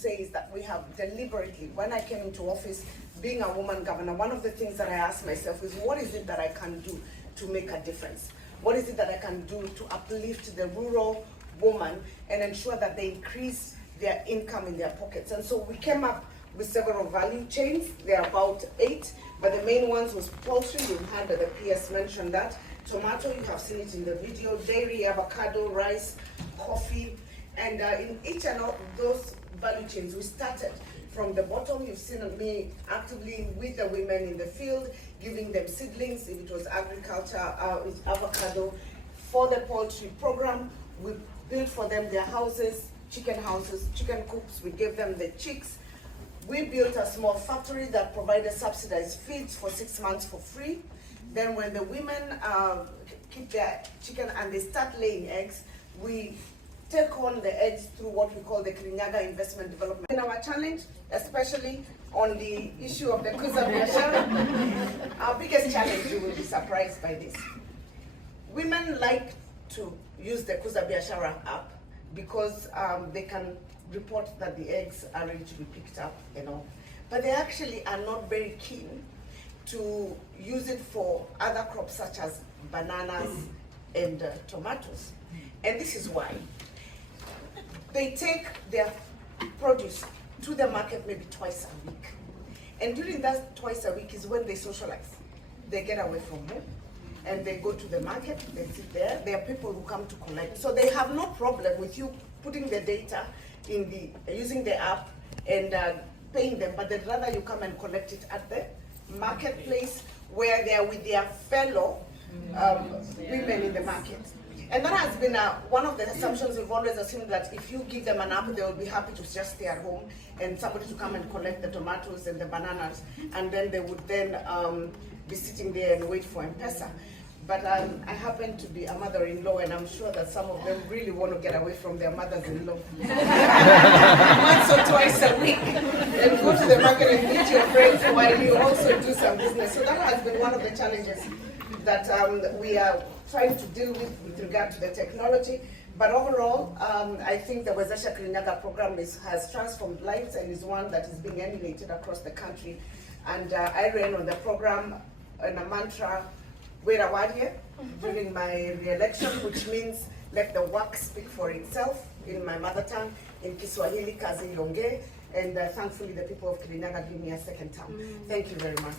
say is that we have deliberately, when I came into office, being a woman governor, one of the things that I asked myself is, what is it that I can do to make a difference? What is it that I can do to uplift the rural woman and ensure that they increase their income in their pockets? And so we came up with several value chains. There are about 8, but the main ones was poultry. You've heard the PS mention that. Tomato, you have seen it in the video. Dairy, avocado, rice, coffee. And in each and all those value chains, we started from the bottom. You've seen me actively with the women in the field, giving them seedlings, if it was agriculture, avocado. For the poultry program, we built for them their houses, chicken coops. We gave them the chicks. We built a small factory that provided subsidized feeds for 6 months for free. Then when the women keep their chicken and they start laying eggs, we take on the eggs through what we call the KURUNGARIA investment development. In our challenge, especially on the issue of the Kuza Biashara, our biggest challenge, you will be surprised by this. Women like to use the Kuza Biashara app because they can report that the eggs are ready to be picked up, but they actually are not very keen to use it for other crops such as bananas and tomatoes. And this is why. They take their produce to the market maybe twice a week. And during that twice a week is when they socialize. They get away from home and they go to the market, they sit there. There are people who come to collect. So they have no problem with you putting the data in using the app and paying them, but they'd rather you come and collect it at the marketplace where they are with their fellow women in the market. And that has been one of the assumptions. We've always assumed that if you give them an app, they will be happy to just stay at home and somebody to come and collect the tomatoes and the bananas, and then they would then be sitting there and wait for M-Pesa. But I happen to be a mother-in-law, and I'm sure that some of them really want to get away from their mothers-in-law once or twice a week and go to the market and meet your friends while you also do some business. So that has been one of the challenges that we are trying to deal with regard to the technology. But overall, I think the Wezesha KURUNGARIA program has transformed lives and is one that is being emulated across the country. And I ran on the program in a mantra, Wera Warie, during my re-election, which means let the work speak for itself in my mother tongue, in Kiswahili, Kazi Yonge, and thankfully the people of KURUNGARIA gave me a second term. Thank you very much.